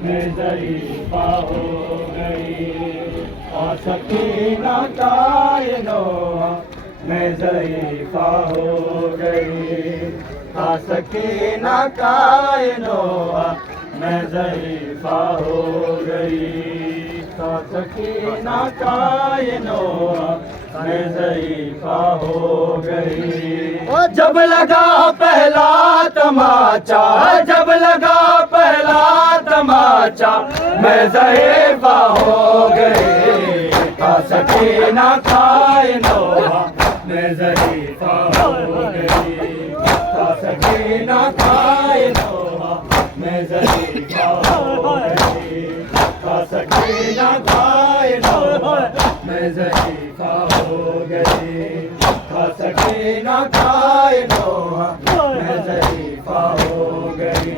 मैं ज़रीफ़ा हो गई। और सकीना कायनो मैं ज़रीफ़ा हो गई। सकीना कायनो मैं ज़रीफ़ा हो गई। सकीना कायनो मैं ज़रीफ़ा हो गई। जब लगा पहला तमाचा, जब लगा पहला तमाचा मैं ज़रीफ़ा हो गई। सकीना कायनो मैं ज़रीफ़ा हो गई। सकीना कायनो मैं ज़रीफ़ा हो गई। सकीना कायनो मैं ज़रीफ़ा हो गई। सकीना कायनो मैं ज़रीफ़ा हो गई।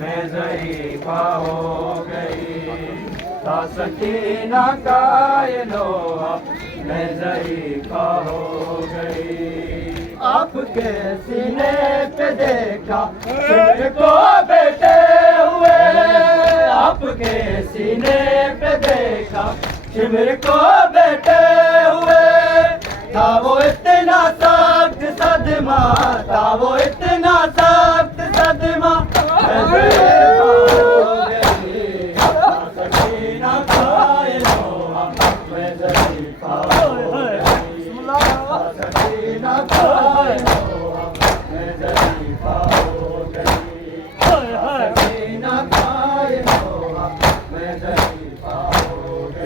मैं ज़रीफ़ा हो गई। सकीना कायनो मैं ज़रीफ़ा हो गई। आपके सीने पे देखा शिविर को बैठे हुए। आपके सीने पे देखा शिविर को बैठे हुए। था वो इतना सख्त सदमा, था वो इतना सख्त सदमा मैं ज़रीफ़ा हो गई। सकीना कायनो मैं ज़रीफ़ा हो गई। सकीना कायनो मैं ज़रीफ़ा हो गई। सकीना कायनो मैं ज़रीफ़ा हो गई।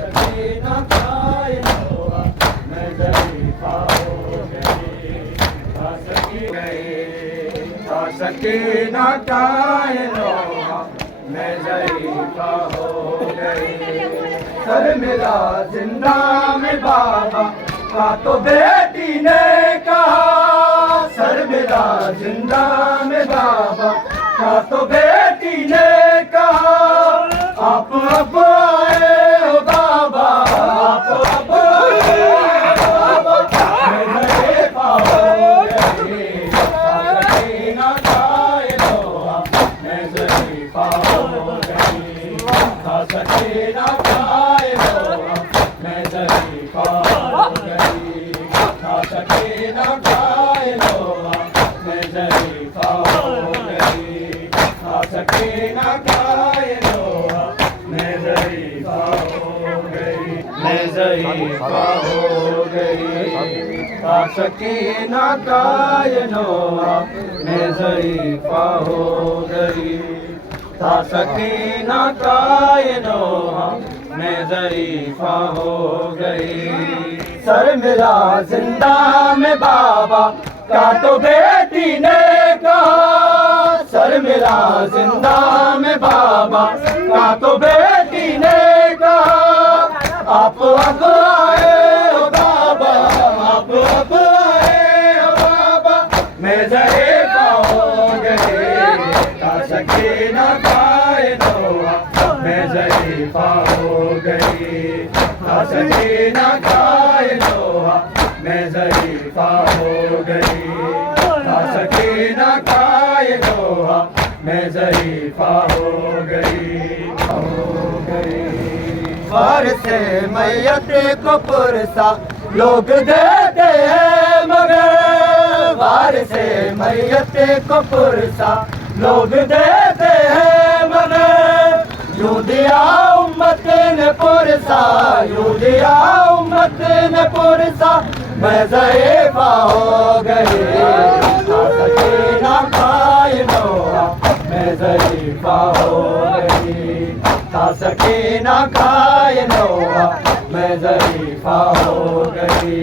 सकीना कायनो मैं ज़रीफ़ा हो गई। सकीना कायनो मैं ज़रीफ़ा हो गई। सकीना कायनो मैं ज़रीफ़ा हो गई। सर मिला जिंदा में बाबा का तो बेटी ने कहा। सर मिला जिंदा में बाबा का तो बेटी ने कहा। आप अब आए हो बाबा, आप अब आए हो बाबा मैं ज़रीफ़ा हो गई। सकीना कायनो मैं ज़रीफ़ा हो गई। सकीना कायनो मैं ज़रीफ़ा हो गई। सकीना कायनो मैं ज़रीफ़ा हो गई। सकीना कायनो मैं ज़रीफ़ा हो गई। मैं ज़रीफ़ा हो गई। सकीना कायनो मैं ज़रीफ़ा हो गई। सकीना कायनो मैं ज़रीफ़ा हो गई। सर मिला जिंदा में बाबा का तो बेटी ने कहा। सर मिला जिंदा में बाबा का तो बेटी ने कहा। आप अब आए हो बाबा, आप अब आए हो बाबा मैं ज़रीफ़ा हो गई। सकीना कायनो मैं ज़रीफ़ा हो गई। सकीना कायनो मैं ज़रीफ़ा हो गई। सकीना कायनो मैं ज़रीफ़ा हो गई। वार से मैयत को पुरसा लोग देते हैं मगर। वार से मैयत को पुरसा लोग देते हैं मगर। यूं दिया उम्मत ने पुरसा, यूं दिया उम्मत ने पुरसा मैं ज़रीफ़ा हो गई। सकीना कायनो मैं ज़रीफ़ा हो गई। सकीना कायनो मैं ज़रीफ़ा हो गई।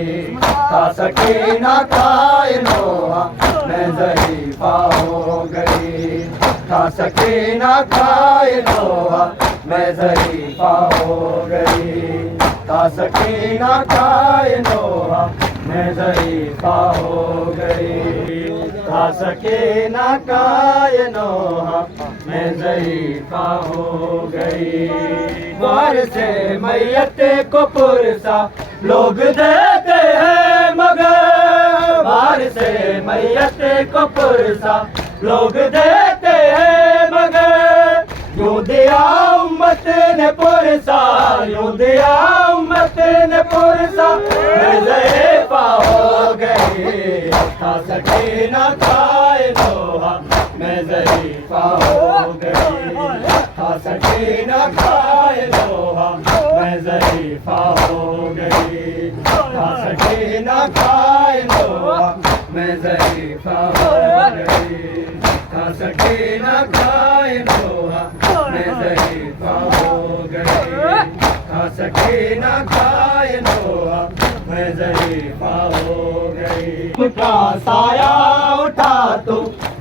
सकीना कायनो मैं ज़रीफ़ा हो गई। सकीना कायनो मैं ज़रीफ़ा हो गई। सकीना कायनो मैं ज़रीफ़ा हो गई। सकीना कायनो मैं ज़रीफ़ा हो गई। वार से मैयत को पुरसा लोग देते हैं मगर। से मैयत को पुरसा लोग देते हैं मगर यूं दिया उम्मत ने पुरसा, यूं दिया उम्मत ने पुरसा। मैं ज़ईफ़ा हो गई खा सके न खाए लोहा, मैं ज़ईफ़ा हो गई खा सके न खाए लोहा, मैं ज़ईफ़ा हो गई खा सके न खाए लोहा, मैं ज़ईफ़ा हो गई खा सके न खाए लोहा, मैं ज़ईफ़ा हो गई खा सके न खाए लोहा, मैं ज़ईफ़ा हो गई। उठा साया उठा तू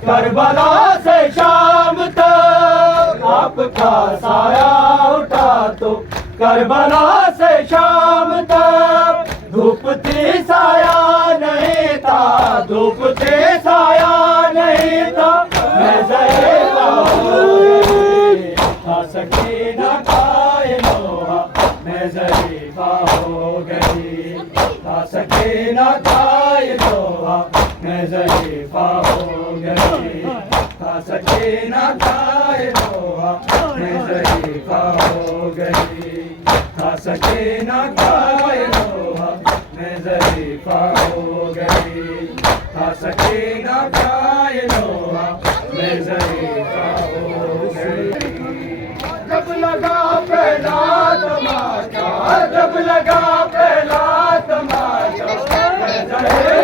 करबला से शाम तक, आपका साया उठा तू करबला से शाम तक। धूप थी साया नहीं था, धूप थी साया नहीं था, मैं ज़ईफ़ा हो गई खा सके न खाए लोहा, मैं ज़ईफ़ा हो गई खा सके न खाए लोहा, मैं ज़ईफ़ा हो गई खा सके न खाए लोहा, मैं ज़ईफ़ा हो गई खा सके न खाए लोहा, मैं ज़ईफ़ा हो गई खा सके न खाए लोहा, मैं ज़ईफ़ा हो गई। जब लगा पहला तमाचा, जब लगा पहला तमाचा, मैं